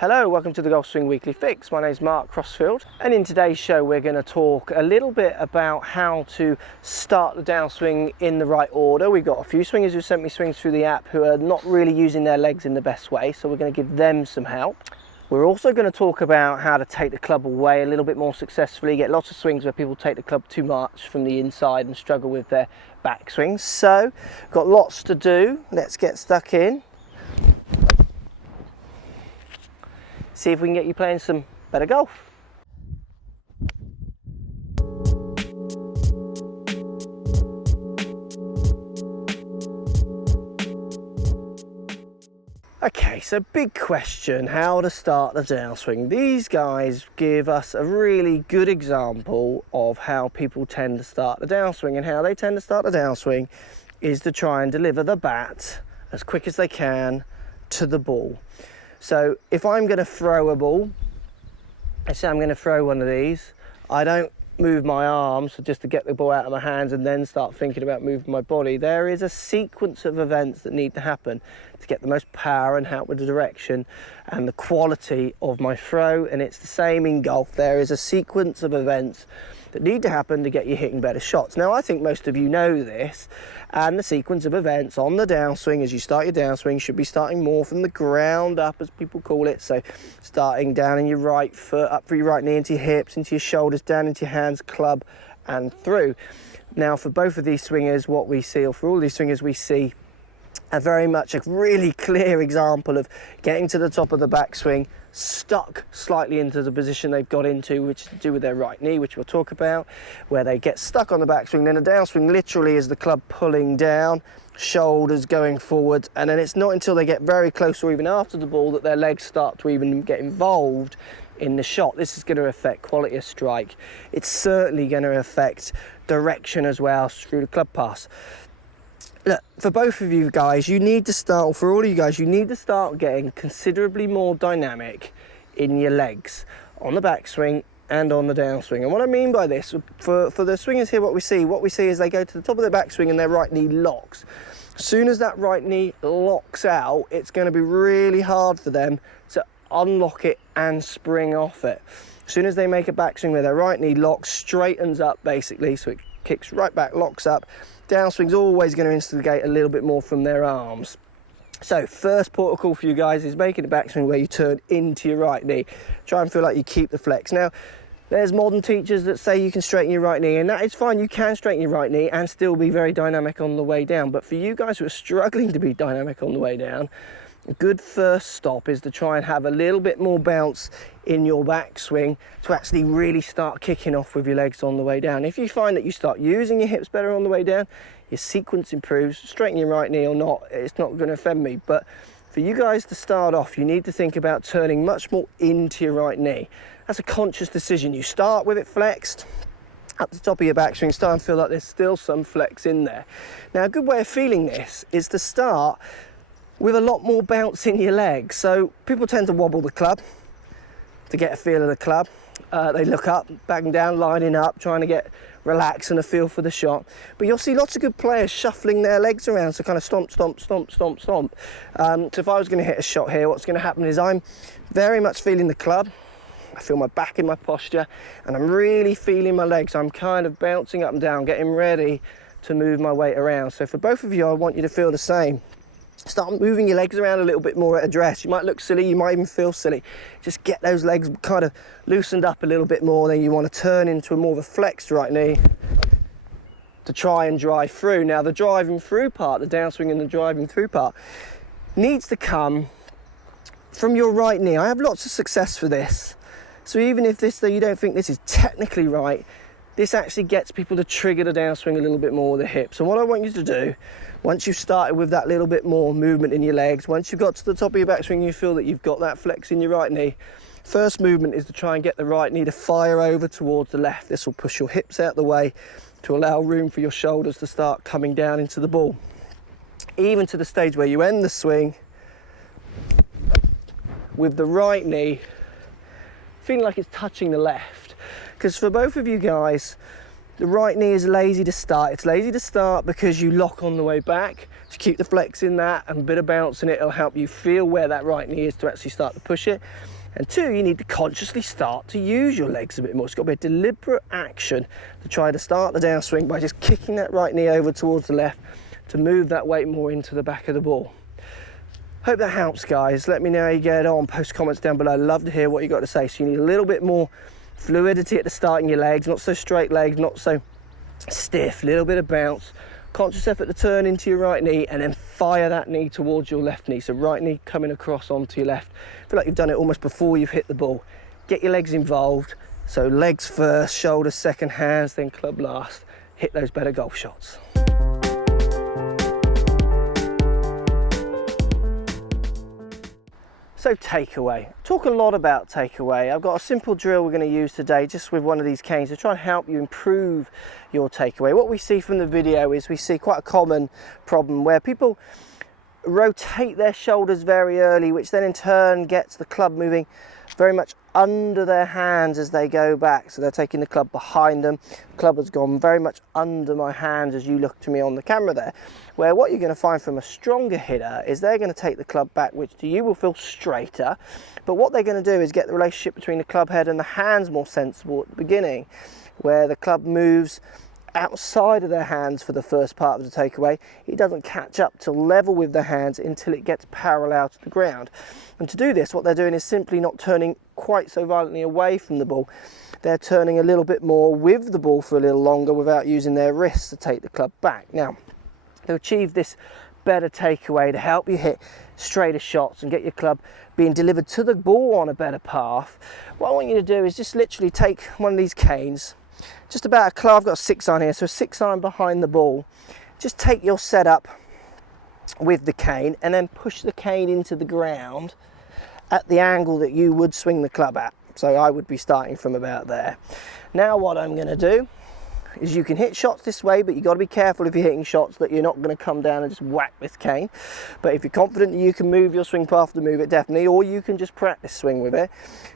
Hello, welcome to the Golf Swing Weekly Fix. My name is Mark Crossfield, and in today's show we're going to talk a little bit about how to start the downswing in the right order. We've got a few swingers who sent me swings through the app who are not really using their legs in the best way, so we're going to give them some help. We're also going to talk about how to take the club away a little bit more successfully. Get lots of swings where people take the club too much from the inside and struggle with their backswings. So, got lots to do. Let's get stuck in. See if we can get you playing some better golf. Okay, so big question, how to start the downswing. These guys give us a really good example of how people tend to start the downswing, and how they tend to start the downswing is to try and deliver the bat as quick as they can to the ball. So if I'm going to throw a ball, let's say I'm going to throw one of these, I don't move my arms just to get the ball out of my hands and then start thinking about moving my body. There is a sequence of events that need to happen to get the most power and help with the direction and the quality of my throw, and it's the same in golf. There is a sequence of events that need to happen to get you hitting better shots. Now, I think most of you know this, and the sequence of events on the downswing as you start your downswing should be starting more from the ground up, as people call it. So starting down in your right foot, up through your right knee, into your hips, into your shoulders, down into your hands, club and through. Now, for both of these swingers, what we see, or for all these swingers, we see a very much a really clear example of getting to the top of the backswing, stuck slightly into the position they've got into, which is to do with their right knee, which we'll talk about, where they get stuck on the backswing. Then a downswing literally is the club pulling down, shoulders going forward, and then it's not until they get very close or even after the ball that their legs start to even get involved in the shot. This is going to affect quality of strike. It's certainly going to affect direction as well through the club pass. Look, for both of you guys, you need to start, for all of you guys, you need to start getting considerably more dynamic in your legs on the backswing and on the downswing. And what I mean by this, for the swingers here, what we see is they go to the top of their backswing and their right knee locks. As soon as that right knee locks out, it's going to be really hard for them to unlock it and spring off it. As soon as they make a backswing where their right knee locks, straightens up basically, so it kicks right back, locks up, downswing's always going to instigate a little bit more from their arms. So first port of call for you guys is making a backswing where you turn into your right knee. Try and feel like you keep the flex. Now, there's modern teachers that say you can straighten your right knee, and that is fine. You can straighten your right knee and still be very dynamic on the way down. But for you guys who are struggling to be dynamic on the way down, a good first stop is to try and have a little bit more bounce in your backswing to actually really start kicking off with your legs on the way down. If you find that you start using your hips better on the way down, your sequence improves. Straighten your right knee or not, it's not going to offend me. But for you guys to start off, you need to think about turning much more into your right knee. That's a conscious decision. You start with it flexed up the top of your backswing, start and feel like there's still some flex in there. Now, a good way of feeling this is to start with a lot more bounce in your legs. So people tend to wobble the club to get a feel of the club. They look up, backing down, lining up, trying to get relaxed and a feel for the shot. But you'll see lots of good players shuffling their legs around, so kind of stomp, stomp, stomp, stomp, stomp. So if I was going to hit a shot here, what's going to happen is I'm very much feeling the club. I feel my back in my posture, and I'm really feeling my legs. I'm kind of bouncing up and down, getting ready to move my weight around. So for both of you, I want you to feel the same. Start moving your legs around a little bit more at address. You might look silly, you might even feel silly. Just get those legs kind of loosened up a little bit more. Then you want to turn into a more of a flexed right knee to try and drive through. Now, the driving through part, the downswing and the driving through part, needs to come from your right knee. I have lots of success for this. So even if you don't think this is technically right, this actually gets people to trigger the downswing a little bit more with the hips. And what I want you to do, once you've started with that little bit more movement in your legs, once you've got to the top of your backswing, you feel that you've got that flex in your right knee, first movement is to try and get the right knee to fire over towards the left. This will push your hips out the way to allow room for your shoulders to start coming down into the ball. Even to the stage where you end the swing with the right knee feeling like it's touching the left. Because for both of you guys, the right knee is lazy to start. It's lazy to start because you lock on the way back. So to keep the flex in that and a bit of bounce in it. It'll help you feel where that right knee is to actually start to push it. And two, you need to consciously start to use your legs a bit more. It's got to be a deliberate action to try to start the downswing by just kicking that right knee over towards the left to move that weight more into the back of the ball. Hope that helps, guys. Let me know how you get on. Post comments down below. I'd love to hear what you got to say. So you need a little bit more fluidity at the start in your legs, not so straight legs, not so stiff, little bit of bounce. Conscious effort to turn into your right knee and then fire that knee towards your left knee. So right knee coming across onto your left. Feel like you've done it almost before you've hit the ball. Get your legs involved. So legs first, shoulders second, hands then club last. Hit those better golf shots. So takeaway. Talk a lot about takeaway. I've got a simple drill we're going to use today just with one of these canes to try and help you improve your takeaway. What we see from the video is we see quite a common problem where people rotate their shoulders very early, which then in turn gets the club moving very much under their hands as they go back. So they're taking the club behind them. The club has gone very much under my hands as you look to me on the camera there. Where what you're going to find from a stronger hitter is they're going to take the club back, which to you will feel straighter. But what they're going to do is get the relationship between the club head and the hands more sensible at the beginning, where the club moves outside of their hands for the first part of the takeaway. It doesn't catch up to level with the hands until it gets parallel to the ground. And to do this, what they're doing is simply not turning quite so violently away from the ball. They're turning a little bit more with the ball for a little longer without using their wrists to take the club back. Now, to achieve this better takeaway, to help you hit straighter shots and get your club being delivered to the ball on a better path, what I want you to do is just literally take one of these canes, just about a club. I've got a 6-iron here, so a 6-iron behind the ball. Just take your setup with the cane and then push the cane into the ground at the angle that you would swing the club at. So I would be starting from about there. Now what I'm going to do is you can hit shots this way, but you've got to be careful if you're hitting shots that you're not going to come down and just whack this cane. But if you're confident that you can move your swing path to move it, definitely, or you can just practice swing with it.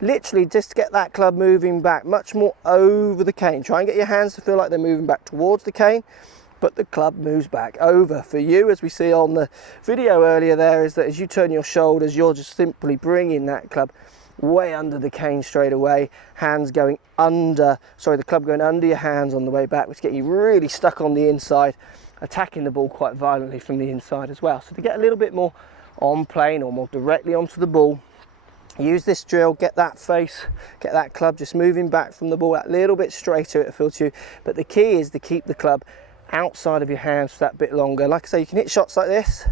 Literally just get that club moving back much more over the cane. Try and get your hands to feel like they're moving back towards the cane, but the club moves back over. For you, as we see on the video earlier there, is that as you turn your shoulders, you're just simply bringing that club way under the cane straight away, hands going under, sorry, the club going under your hands on the way back, which get you really stuck on the inside, attacking the ball quite violently from the inside as well. So to get a little bit more on plane or more directly onto the ball, use this drill, get that face, get that club just moving back from the ball that little bit straighter, it feels to you. But the key is to keep the club outside of your hands for that bit longer. Like I say, you can hit shots like this.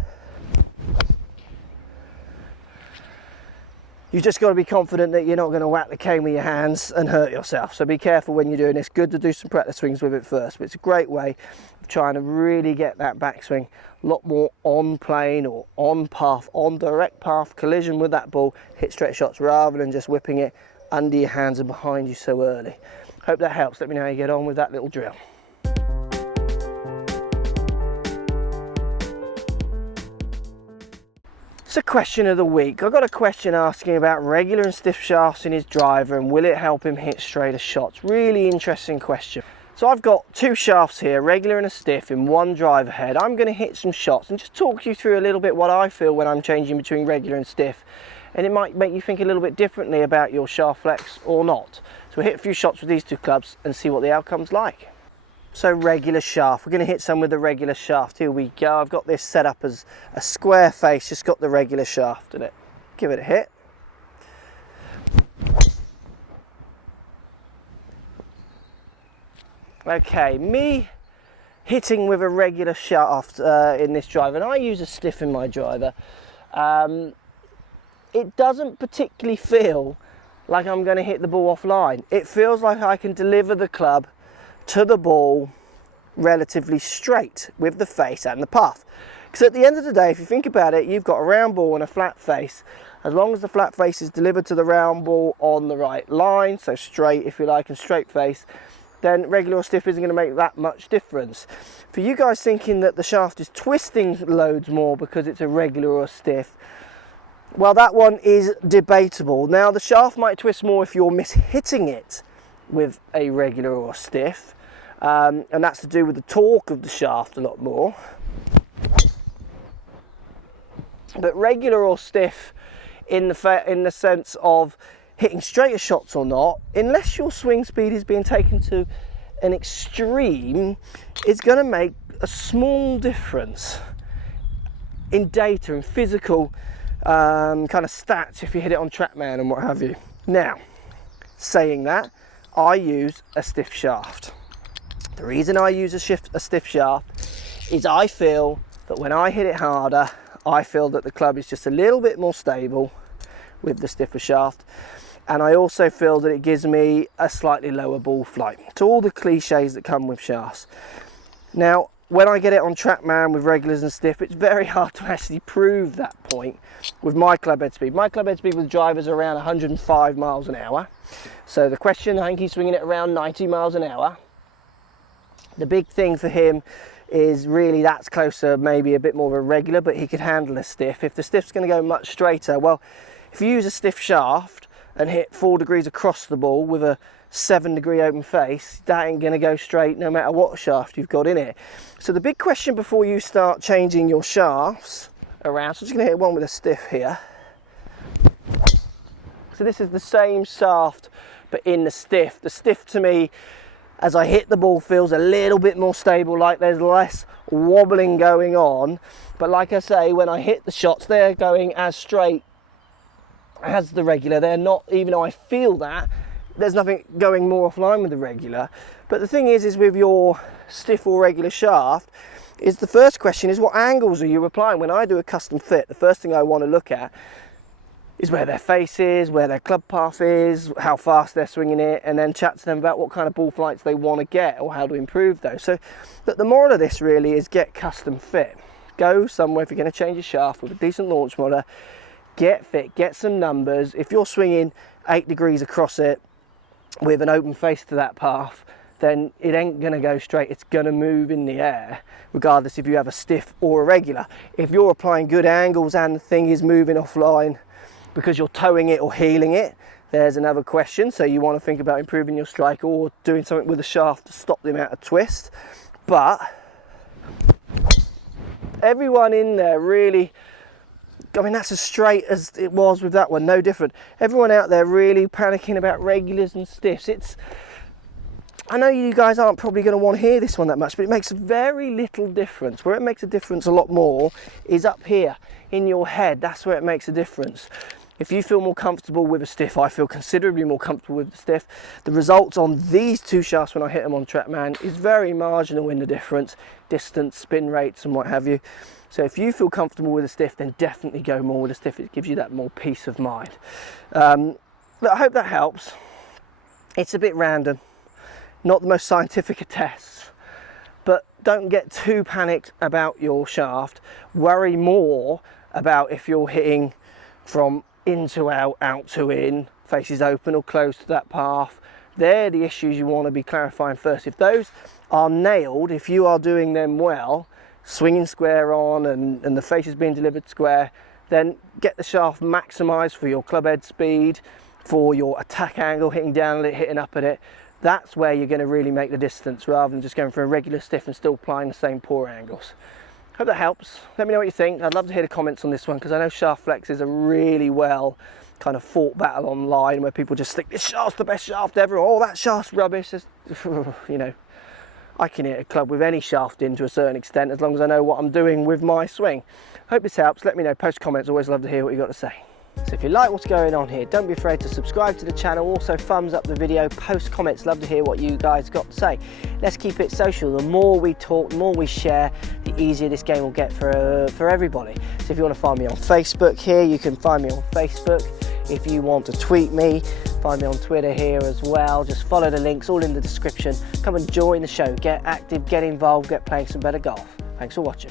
You've just got to be confident that you're not going to whack the cane with your hands and hurt yourself. So be careful when you're doing this. Good to do some practice swings with it first, but it's a great way of trying to really get that backswing a lot more on plane or on path, on direct path, collision with that ball, hit straight shots rather than just whipping it under your hands and behind you so early. Hope that helps. Let me know how you get on with that little drill. It's a question of the week. I got a question asking about regular and stiff shafts in his driver and will it help him hit straighter shots. Really interesting question. So I've got two shafts here, regular and a stiff, in one driver head. I'm going to hit some shots and just talk you through a little bit what I feel when I'm changing between regular and stiff, and it might make you think a little bit differently about your shaft flex or not. So we'll hit a few shots with these two clubs and see what the outcome's like. So regular shaft, we're going to hit some with the regular shaft. Here we go. I've got this set up as a square face, just got the regular shaft in it. Give it a hit. Okay, me hitting with a regular shaft in this driver, and I use a stiff in my driver. It doesn't particularly feel like I'm going to hit the ball offline. It feels like I can deliver the club to the ball relatively straight with the face and the path. Because at the end of the day, if you think about it, you've got a round ball and a flat face. As long as the flat face is delivered to the round ball on the right line, so straight if you like, and straight face, then regular or stiff isn't going to make that much difference. For you guys thinking that the shaft is twisting loads more because it's a regular or stiff, well, that one is debatable. Now, the shaft might twist more if you're mishitting it with a regular or stiff, and that's to do with the torque of the shaft a lot more. But regular or stiff in the sense of hitting straighter shots or not, unless your swing speed is being taken to an extreme, is going to make a small difference in data and physical kind of stats if you hit it on TrackMan and what have you. Now, saying that, I use a stiff shaft. The reason I use a stiff shaft is I feel that when I hit it harder, I feel that the club is just a little bit more stable with the stiffer shaft, and I also feel that it gives me a slightly lower ball flight. To all the cliches that come with shafts. Now, when I get it on TrackMan with regulars and stiff, it's very hard to actually prove that point with my club head speed. My club head speed with drivers are around 105 miles an hour. So the question, I think he's swinging it around 90 miles an hour. The big thing for him is really that's closer, maybe a bit more of a regular, but he could handle a stiff. If the stiff's going to go much straighter, well, if you use a stiff shaft and hit 4 degrees across the ball with a 7-degree open face, that ain't going to go straight no matter what shaft you've got in it. So the big question before you start changing your shafts around, so I'm just going to hit one with a stiff here. So this is the same shaft but in the stiff. The stiff to me, as I hit the ball, feels a little bit more stable, like there's less wobbling going on. But like I say, when I hit the shots, they're going as straight as the regular. They're not, even though I feel that, there's nothing going more offline with the regular. But the thing is with your stiff or regular shaft, is the first question is what angles are you applying? When I do a custom fit, the first thing I want to look at is where their face is, where their club path is, how fast they're swinging it, and then chat to them about what kind of ball flights they want to get or how to improve those. So but the moral of this really is get custom fit. Go somewhere, if you're going to change your shaft with a decent launch modder, get fit, get some numbers. If you're swinging 8 degrees across it with an open face to that path, then it ain't going to go straight, it's going to move in the air, regardless if you have a stiff or a regular. If you're applying good angles and the thing is moving offline because you're towing it or heeling it, there's another question. So you want to think about improving your strike or doing something with the shaft to stop the amount of twist. But everyone in there really, I mean, that's as straight as it was with that one, no different. Everyone out there really panicking about regulars and stiffs. I know you guys aren't probably going to want to hear this one that much, but it makes very little difference. Where it makes a difference a lot more is up here in your head. That's where it makes a difference. If you feel more comfortable with a stiff, I feel considerably more comfortable with the stiff. The results on these two shafts when I hit them on TrackMan is very marginal in the difference, distance, spin rates and what have you. So if you feel comfortable with a stiff, then definitely go more with a stiff. It gives you that more peace of mind. Look, I hope that helps. It's a bit random, not the most scientific of tests, but don't get too panicked about your shaft. Worry more about if you're hitting from in to out, out to in, faces open or close to that path. They're the issues you want to be clarifying first. If those are nailed, if you are doing them well, swinging square on and the face is being delivered square, then get the shaft maximized for your club head speed, for your attack angle, hitting down at it, hitting up at it. That's where you're going to really make the distance, rather than just going for a regular stiff and still applying the same poor angles. Hope that helps. Let me know what you think. I'd love to hear the comments on this one, because I know shaft flex is a really well kind of fought battle online where people just think this shaft's the best shaft ever, oh that shaft's rubbish. You know, I can hit a club with any shaft in to a certain extent as long as I know what I'm doing with my swing. Hope this helps. Let me know, post comments, always love to hear what you've got to say. So if you like what's going on here, don't be afraid to subscribe to the channel. Also thumbs up the video, post comments, love to hear what you guys got to say. Let's keep it social. The more we talk, the more we share, the easier this game will get for everybody. So if you want to find me on Facebook here, you can find me on Facebook. If you want to tweet me, find me on Twitter here as well. Just follow the links, all in the description. Come and join the show, get active, get involved, get playing some better golf. Thanks for watching.